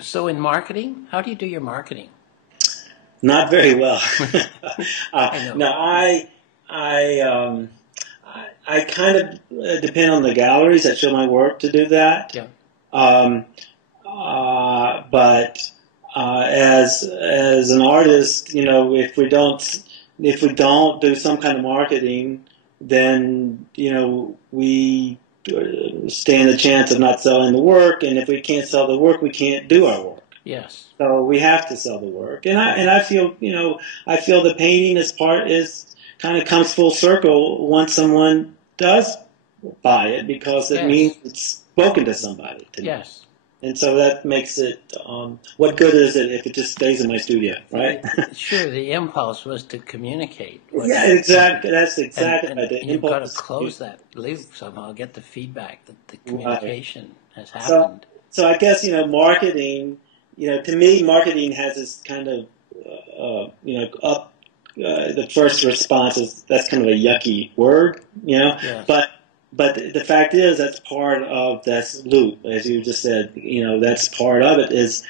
So in marketing, how do you do your marketing? Not very well. I know. No, I kind of depend on the galleries that show my work to do that. Yeah. Um, but as an artist, if we don't do some kind of marketing, then we stand a chance of not selling the work, and if we can't sell the work, we can't do our work. Yes. So we have to sell the work, and I feel the painting is kind of comes full circle once someone does buy it, because it means it's spoken to somebody. Yes. And so that makes it, what good is it if it just stays in my studio, right? Sure, the impulse was to communicate. Yeah, exactly. That's exactly and right. The you've got to impulse close that loop somehow, get the feedback that the communication has happened. So I guess, marketing, to me, marketing has this kind of, the first response is, that's kind of a yucky word, Yes. But the fact is, that's part of this loop, as you just said. That's part of it. Is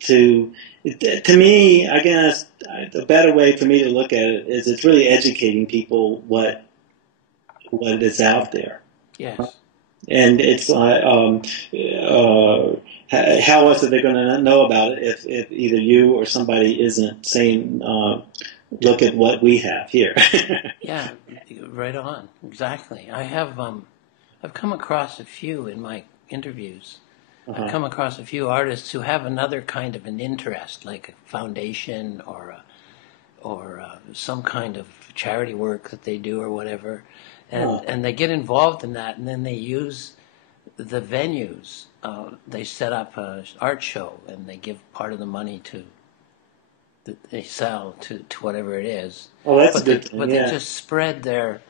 to me, I guess, the better way for me to look at it is it's really educating people what is out there. Yes. And it's like, how else are they going to know about it if either you or somebody isn't saying, look at what we have here. Yeah, right on. Exactly. I've come across a few in my interviews. I've come across a few artists who have another kind of an interest, like a foundation or some kind of charity work that they do or whatever, and they get involved in that, and then they use the venues. They set up an art show, and they give part of the money they sell to whatever it is. Oh, that's a good thing. But they just spread their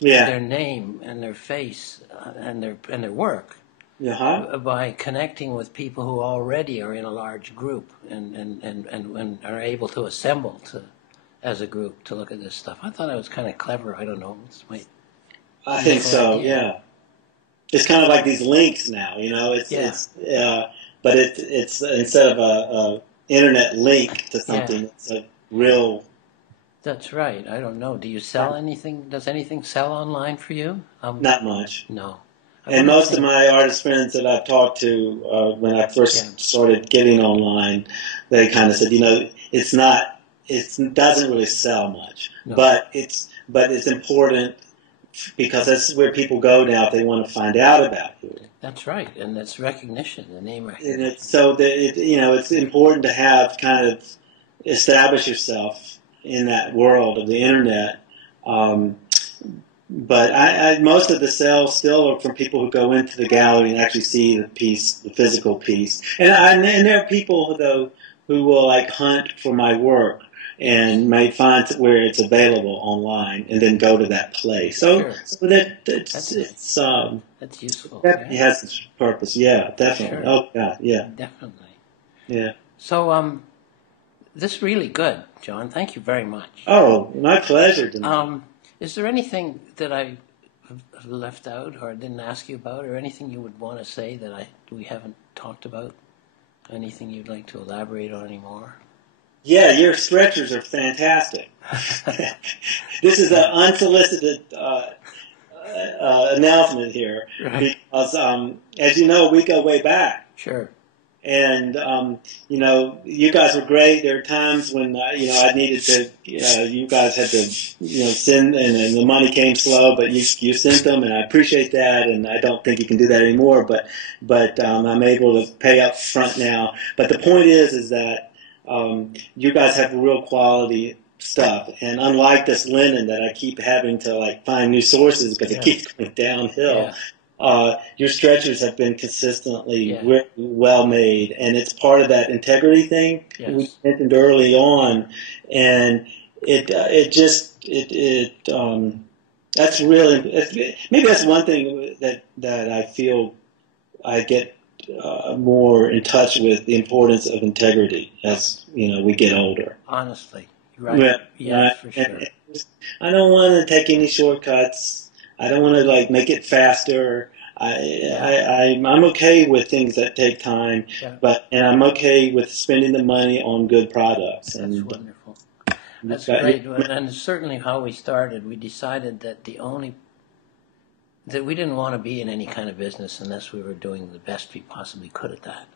name and their face and their work by connecting with people who already are in a large group and are able to assemble as a group to look at this stuff. I thought it was kind of clever. I don't know. I think so. Idea. Yeah, it's kind of like these links now. But it's instead of a internet link to something, it's a real. That's right. I don't know. Do you sell anything? Does anything sell online for you? Not much. No. And most of my artist friends that I've talked to when I first started getting online, they kind of said, it doesn't really sell much, but it's important because that's where people go now if they want to find out about you. That's right, and that's recognition, the name recognition. And it's important to have kind of establish yourself in that world of the internet. But most of the sales still are from people who go into the gallery and actually see the piece, the physical piece. And there are people though who will like hunt for my work and might find where it's available online and then go to that place. So that's useful. That has its purpose. Yeah, definitely. Sure. Oh God, yeah, definitely. Yeah. So this is really good, John. Thank you very much. Oh, my pleasure. Is there anything that I have left out or didn't ask you about, or anything you would want to say that we haven't talked about? Anything you'd like to elaborate on anymore? Yeah, your stretchers are fantastic. This is an unsolicited announcement here, right. Because as you know, we go way back. Sure. And you guys were great. There are times when I needed to. You guys had to send, and the money came slow, but you sent them, and I appreciate that. And I don't think you can do that anymore. But I'm able to pay up front now. But the point is that you guys have real quality stuff, and unlike this linen that I keep having to find new sources because it keeps going downhill. Yeah. Your stretchers have been consistently well made, and it's part of that integrity thing we mentioned early on. And that's really maybe that's one thing that I feel I get more in touch with, the importance of integrity as we get older. Honestly, right? Yeah, for sure. I don't want to take any shortcuts. I don't want to make it faster. I'm okay with things that take time, and I'm okay with spending the money on good products. That's wonderful. That's great, and certainly how we started. We decided that that we didn't want to be in any kind of business unless we were doing the best we possibly could at that,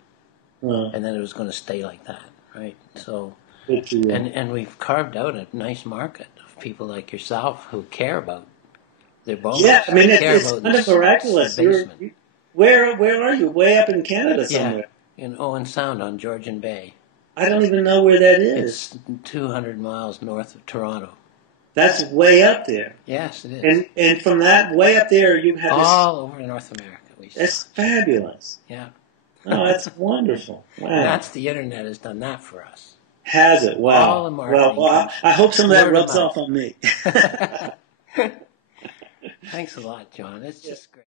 and then it was going to stay like that, right? So, and we've carved out a nice market of people like yourself who care about their bones. Yeah, I mean it's kind of miraculous. Where are you? Way up in Canada somewhere? Yeah, in Owen Sound on Georgian Bay. I don't even know where that is. It's 200 miles north of Toronto. That's way up there. Yes, it is. And from that way up there, you have all over North America. That's fabulous. Yeah. Oh, that's wonderful. Wow. That's the internet has done that for us. Has it? Wow. All the marketing. Well, I hope some of that rubs off on me. Thanks a lot, John. It's just great.